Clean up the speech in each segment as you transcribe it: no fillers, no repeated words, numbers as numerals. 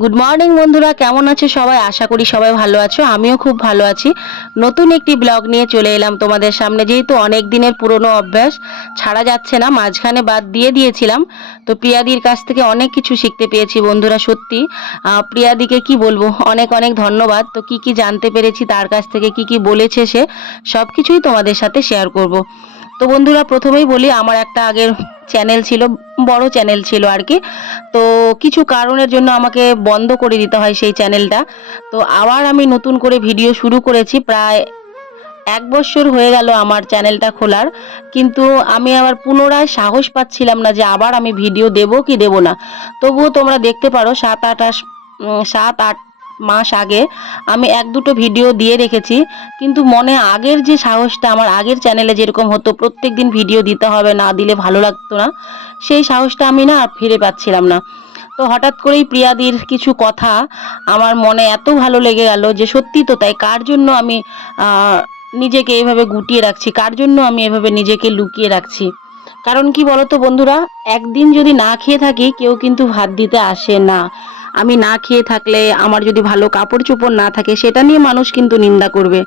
Good morning বন্ধুরা, কেমন আছো সবাই? আশা করি সবাই ভালো আছো। আমিও খুব ভালো আছি। নতুন একটি ব্লগ নিয়ে চলে এলাম তোমাদের সামনে। যেহেতু অনেক দিনের পুরনো অভ্যাস ছাড়া যাচ্ছে না, মাঝখানে বাদ দিয়েছিলাম। তো প্রিয়াদির কাছ থেকে অনেক কিছু শিখতে পেরেছি বন্ধুরা, সত্যি। প্রিয়াদিকে কি বলবো, অনেক অনেক ধন্যবাদ। তো কি কি জানতে পেরেছি তার কাছ থেকে, কি কি বলেছে সে, সব কিছুই তোমাদের সাথে শেয়ার করব। তো বন্ধুরা, প্রথমেই বলি, আমার একটা আগের চ্যানেল ছিল, বড় চ্যানেল ছিল আর কি। তো কিছু কারণের জন্য আমাকে বন্ধ করে দিতে হয় সেই চ্যানেলটা। তো আবার আমি নতুন করে ভিডিও শুরু করেছি, প্রায় 1 বছর হয়ে গেল আমার চ্যানেলটা খোলার। কিন্তু আমি আবার পুনরায় সাহস পাচ্ছিলাম না যে আবার আমি ভিডিও দেব কি দেব না। তবুও তোমরা দেখতে পারো 7-8 মাস আগে আমি 1-2টো ভিডিও দিয়ে রেখেছি। কিন্তু মনে আগের যে সাহসটা, আমার আগের চ্যানেলে যেরকম হতো প্রত্যেক দিন ভিডিও দিতে হবে, না দিলে ভালো লাগতো না, সেই সাহসটা আমি না ফিরে পাচ্ছিলাম না। তো হঠাৎ করেই প্রিয়াদির কিছু কথা আমার মনে এত ভালো লেগে গেল যে সত্যি তো তাই। কার জন্য আমি নিজেকে এইভাবে গুটিয়ে রাখছি, কার জন্য আমি এভাবে নিজেকে লুকিয়ে রাখছি? কারণ কি বলতো বন্ধুরা, একদিন যদি না খেয়ে থাকি কেউ কিন্তু ভাত দিতে আসে না। আমি না খেয়ে থাকলে, আমার যদি ভালো কাপড় চোপড় না থাকে, সেটা নিয়ে মানুষ কিন্তু নিন্দা করবে।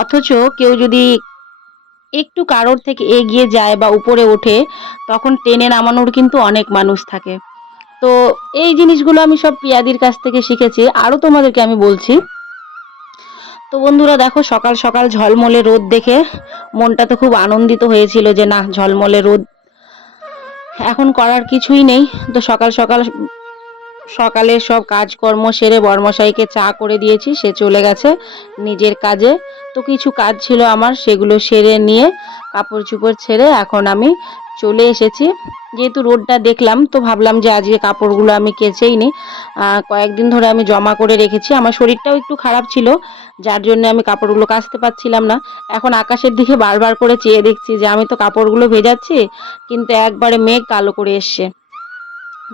অথচ কেউ যদি একটু কারোর থেকে এগিয়ে যায় বা উপরে ওঠে, তখন টেনে নামানোর কিন্তু অনেক মানুষ থাকে। তো এই জিনিসগুলো আমি সব প্রিয়াদির কাছ থেকে শিখেছি, আরও তোমাদেরকে আমি বলছি। তো বন্ধুরা দেখো, সকাল সকাল ঝলমলে রোদ দেখে মনটা তো খুব আনন্দিত হয়েছিল যে না, ঝলমলে রোদ, এখন করার কিছুই নেই। তো সকাল সকাল সকালে সব কাজকর্ম সেরে বরমশাইকে চা করে দিয়েছি, সে চলে গেছে নিজের কাজে। তো কিছু কাজ ছিল আমার, সেগুলো সেরে নিয়ে কাপড় চোপড় ছেড়ে এখন আমি চলে এসেছি। যেহেতু রোদটা দেখলাম, তো ভাবলাম যে আজকে কাপড়গুলো আমি কেচেই নিই। কয়েকদিন ধরে আমি জমা করে রেখেছি, আমার শরীরটাও একটু খারাপ ছিল, যার জন্য আমি কাপড়গুলো কাচতে পারছিলাম না। এখন আকাশের দিকে বারবার করে চেয়ে দেখছি যে আমি তো কাপড়গুলো ভেজাচ্ছি, কিন্তু একবারে মেঘ কালো করে এসছে।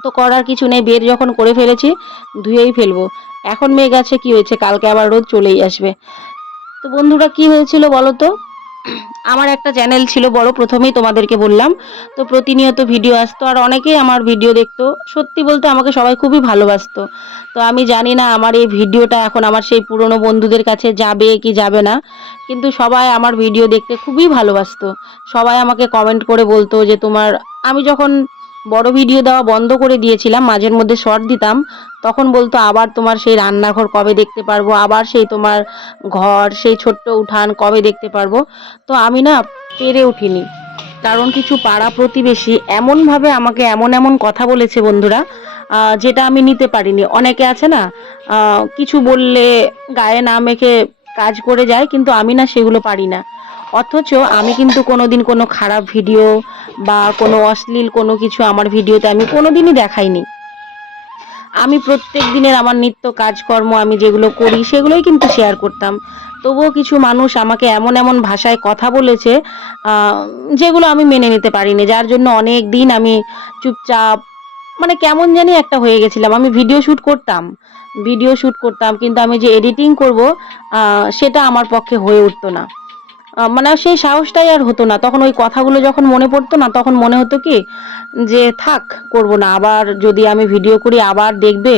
তো করার কিছু নেই, বের যখন করে ফেলেছি ধুয়েই ফেলবো। এখন মেঘ আছে, কি হয়েছে, কালকে আবার রোদ চলেই আসবে। তো বন্ধুরা, কি হয়েছিল বলো তো, আমার একটা চ্যানেল ছিল বড়, প্রথমেই তোমাদেরকে বললাম। তো প্রতিনিয়ত ভিডিও আসতো আর অনেকেই আমার ভিডিও দেখতো। সত্যি বলতে আমাকে সবাই খুবই ভালোবাসতো। তো আমি জানি না আমার এই ভিডিওটা এখন আমার সেই পুরনো বন্ধুদের কাছে যাবে কি যাবে না, কিন্তু সবাই আমার ভিডিও দেখতে খুবই ভালোবাসতো। সবাই আমাকে কমেন্ট করে বলতো যে তোমার, আমি যখন বড় ভিডিও দেওয়া বন্ধ করে দিয়েছিলাম, মাঝের মধ্যে শর্ট দিতাম, তখন বলতো আবার তোমার সেই রান্নাঘর কবে দেখতে পারবো, আবার সেই তোমার ঘর, সেই ছোট্ট উঠান কবে দেখতে পারবো। তো আমি না পেরে উঠিনি, কারণ কিছু পাড়া প্রতিবেশী এমনভাবে আমাকে এমন এমন কথা বলেছে বন্ধুরা, যেটা আমি নিতে পারিনি। অনেকে আছে না, কিছু বললে গায়ে না মেখে কাজ করে যায়, কিন্তু আমি না সেগুলো পারি না। অথচ আমি কিন্তু কোনোদিন কোনো খারাপ ভিডিও বা কোনো অশ্লীল কোনো কিছু আমার ভিডিওতে আমি কোনোদিনই দেখাইনি। আমি প্রত্যেক দিনের আমার নিত্য কাজকর্ম আমি যেগুলো করি সেগুলোই কিন্তু শেয়ার করতাম। তবুও কিছু মানুষ আমাকে এমন এমন ভাষায় কথা বলেছে, যেগুলো আমি মেনে নিতে পারিনি, যার জন্য অনেক দিন আমি চুপচাপ, মানে কেমন জানি একটা হয়ে গেছিলাম। আমি ভিডিও শ্যুট করতাম, কিন্তু আমি যে এডিটিং করব, সেটা আমার পক্ষে হয়ে উঠতো না। মানে সেই সাহসটাই আর হতো না। তখন ওই কথাগুলো যখন মনে পড়তো না, তখন মনে হতো কি যে থাক, করব না। আবার যদি আমি ভিডিও করি আবার দেখবে,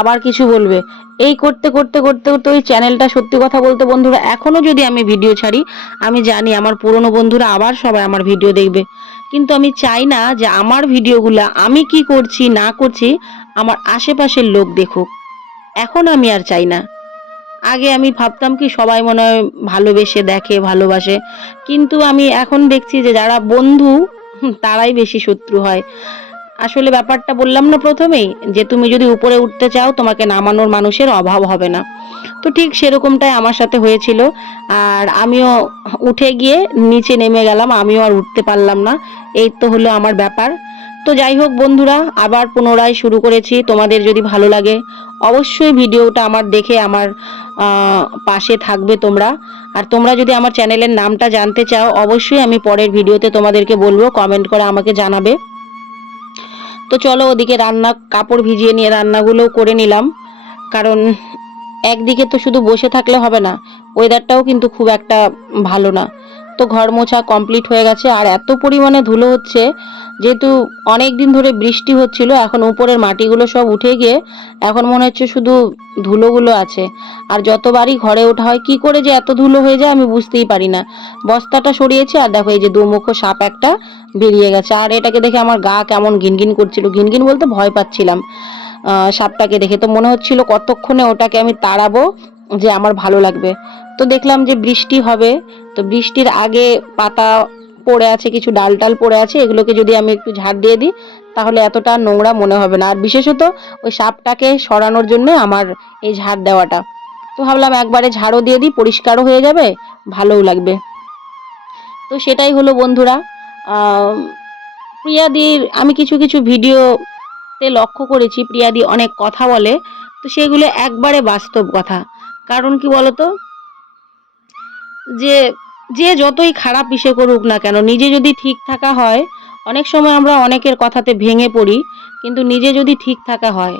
আবার কিছু বলবে। এই করতে করতে করতে করতে ওই চ্যানেলটা, সত্যি কথা বলতে বন্ধুরা, এখনো যদি আমি ভিডিও ছাড়ি, আমি জানি আমার পুরনো বন্ধুরা আবার সবাই আমার ভিডিও দেখবে। কিন্তু আমি চাই না যে আমার ভিডিওগুলা আমি কি করছি না করছি আমার আশেপাশের লোক দেখুক। এখন আমি আর চাই না। আগে আমি ভাবতাম কি সবাই মনে হয় ভালোবেসে দেখে, ভালোবাসে, কিন্তু আমি এখন দেখছি যে যারা বন্ধু, তারাই বেশি শত্রু হয়। আসলে ব্যাপারটা বললাম না প্রথমেই, যে তুমি যদি উপরে উঠতে চাও তোমাকে নামানোর মানুষের অভাব হবে না। তো ঠিক সেরকমটাই আমার সাথে হয়েছিল। আর আমিও উঠে গিয়ে নিচে নেমে গেলাম, আমিও আর উঠতে পারলাম না। এই তো হলো আমার ব্যাপার। তো যাই হোক বন্ধুরা, আবার পুনরায় শুরু করেছি। তোমাদের যদি ভালো লাগে অবশ্যই ভিডিওটা আমার দেখে আমার পাশে থাকবে তোমরা। আর তোমরা যদি আমার চ্যানেলের নামটা জানতে চাও, অবশ্যই আমি পরের ভিডিওতে তোমাদেরকে বলবো, কমেন্ট করে আমাকে জানাবে। তো চলো, ওদিকে রান্না, কাপড় ভিজিয়ে নিয়ে রান্নাগুলোও করে নিলাম। কারণ একদিকে তো শুধু বসে থাকলে হবে না, ওয়েদারটাও কিন্তু খুব একটা ভালো না। তো ঘর মোছা কমপ্লিট হয়ে গেছে। আর এত পরিমাণে ধুলো হচ্ছে, যেহেতু অনেক দিন ধরে বৃষ্টি হচ্ছিল, এখন উপরের মাটিগুলো সব উঠে গিয়ে এখন মনে হচ্ছে শুধু ধুলোগুলো আছে। আর যতবারই ঘরে ওঠা হয় কি করে যে এত ধুলো হয়ে যায় আমি বুঝতেই পারি না। বস্তাটা সরিয়েছি আর দেখো এই যে দুমুখো সাপ একটা বেরিয়ে গেছে। আর এটাকে দেখে আমার গা কেমন ঘিনঘিন করছিল, ঘিনঘিন বলতে ভয় পাচ্ছিলাম সাপটাকে দেখে। তো মনে হচ্ছিল কতক্ষণে ওটাকে আমি তাড়াবো যে আমার ভালো লাগবে। তো দেখলাম যে বৃষ্টি হবে, তো বৃষ্টির আগে পাতা পড়ে আছে, কিছু ডাল টাল পড়ে আছে, এগুলোকে যদি আমি একটু ঝাড় দিয়ে দিই তাহলে এতটা নোংরা মনে হবে না। আর বিশেষত ওই সাপটাকে সরানোর জন্য আমার এই ঝাড় দেওয়াটা। তো ভাবলাম একবারে ঝাড়ও দিয়ে দিই, পরিষ্কারও হয়ে যাবে, ভালোও লাগবে। তো সেটাই হলো বন্ধুরা। প্রিয়াদির আমি কিছু কিছু ভিডিওতে লক্ষ্য করেছি প্রিয়াদি অনেক কথা বলে, তো সেগুলো একবারে বাস্তব কথা। কারণ কি বলতো, যে যে যতই খারাপ ইসে করুক না কেন, নিজে যদি ঠিক থাকা হয়, অনেক সময় আমরা অনেকের কথাতে ভেঙে পড়ি, কিন্তু নিজে যদি ঠিক থাকা হয়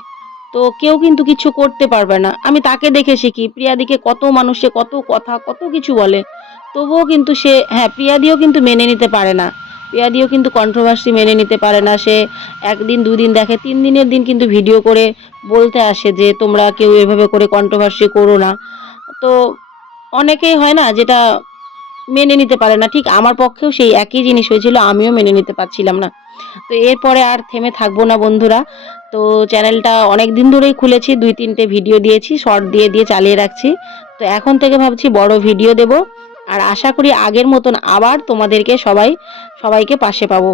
তো কেউ কিন্তু কিছু করতে পারবে না। আমি তাকে দেখে শিখি, প্রিয়াদিকে কত মানুষে কত কথা কত কিছু বলে, তবুও কিন্তু সে, হ্যাঁ প্রিয়াদিও কিন্তু মেনে নিতে পারে না, প্রিয়াদিও কিন্তু কন্ট্রোভার্সি মেনে নিতে পারে না। সে একদিন দুদিন দেখে, 3 দিনের দিন কিন্তু ভিডিও করে বলতে আসে যে তোমরা কেউ এভাবে করে কন্ট্রোভার্সি করো না। তো অনেকেই হয় না যেটা মেনে নিতে পারে না, ঠিক আমার পক্ষেও সেই একই জিনিস হয়েছিল, আমিও মেনে নিতে পারছিলাম না। তো এরপরে আর থেমে থাকবো না বন্ধুরা। তো চ্যানেলটা অনেক দিন ধরেই খুলেছি, 2-3টে ভিডিও দিয়েছি, শর্ট দিয়ে দিয়ে চালিয়ে রাখছি। তো এখন থেকে ভাবছি বড় ভিডিও দেব, আর আশা করি আগের মতন আবার তোমাদেরকে সবাইকে পাশে পাবো।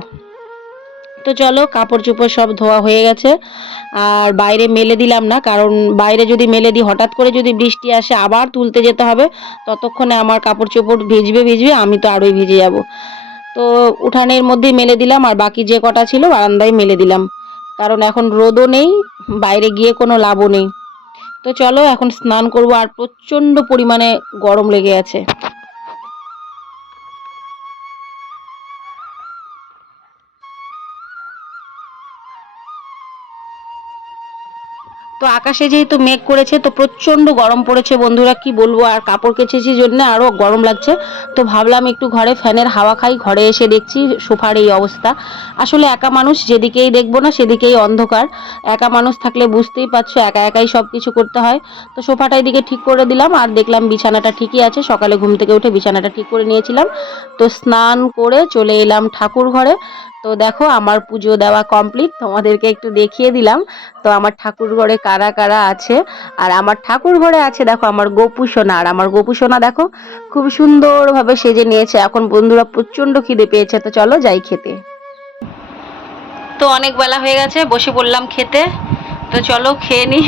তো চলো, কাপড় চোপড় সব ধোয়া হয়ে গেছে, আর বাইরে মেলে দিলাম না, কারণ বাইরে যদি মেলে দিই হঠাৎ করে যদি বৃষ্টি আসে আবার তুলতে যেতে হবে, ততক্ষণে আমার কাপড় চোপড় ভিজবে, আমি তো আরোই ভিজে যাব। তো উঠানের মধ্যেই মেলে দিলাম, আর বাকি যে কটা ছিল বারান্দায় মেলে দিলাম, কারণ এখন রোদও নেই, বাইরে গিয়ে কোনো লাভও নেই। তো চলো এখন স্নান করব, আর প্রচণ্ড পরিমাণে গরম লেগে আছে। তো আকাশে যেহেতু মেঘ করেছে, তো প্রচণ্ড গরম পড়েছে বন্ধুরা, কি বলবো। আর কাপড় কেচেছি জন্য আরও গরম লাগছে। তো ভাবলাম একটু ঘরে ফ্যানের হাওয়া খাই। ঘরে এসে দেখছি সোফার এই অবস্থা। আসলে একা মানুষ, যেদিকেই দেখবো না সেদিকেই অন্ধকার। একা মানুষ থাকলে বুঝতেই পারছো, একা একাই সব কিছু করতে হয়। তো সোফাটা এদিকে ঠিক করে দিলাম, আর দেখলাম বিছানাটা ঠিকই আছে। সকালে ঘুম থেকে উঠে বিছানাটা ঠিক করে নিয়েছিলাম। তো স্নান করে চলে এলাম ঠাকুর ঘরে। তো দেখো আমার পুজো দেওয়া কমপ্লিট, তোমাদেরকে একটু দেখিয়ে দিলাম। তো আমার ঠাকুর ঘরে কারা কারা আছে, আর আমার ঠাকুর ঘরে আছে দেখো আমার গোপু সোনা। আর আমার গোপু সোনা দেখো খুব সুন্দরভাবে সেজে নিয়েছে। এখন বন্ধুরা প্রচণ্ড খিদে পেয়েছে, তো চলো যাই খেতে। তো অনেক বেলা হয়ে গেছে, বসে পড়লাম খেতে। তো চলো খেয়ে নিই।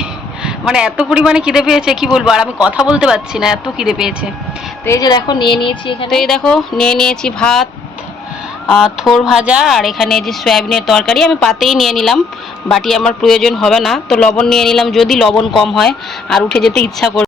মানে এত পরিমাণে খিদে পেয়েছে কি বলবো, আর আমি কথা বলতে পারছি না, এত খিদে পেয়েছে। তো এই যে দেখো নিয়ে নিয়েছি এখানে, এই দেখো নিয়ে নিয়েছি ভাত, থোর ভাজা, আর এখানে যে সয়াবিনের তরকারি আমি পাতেই নিয়ে নিলাম, বাটি আমার প্রয়োজন হবে না। তো লবণ নিয়ে নিলাম যদি লবণ কম হয় আর উঠে যেতে ইচ্ছা করবে।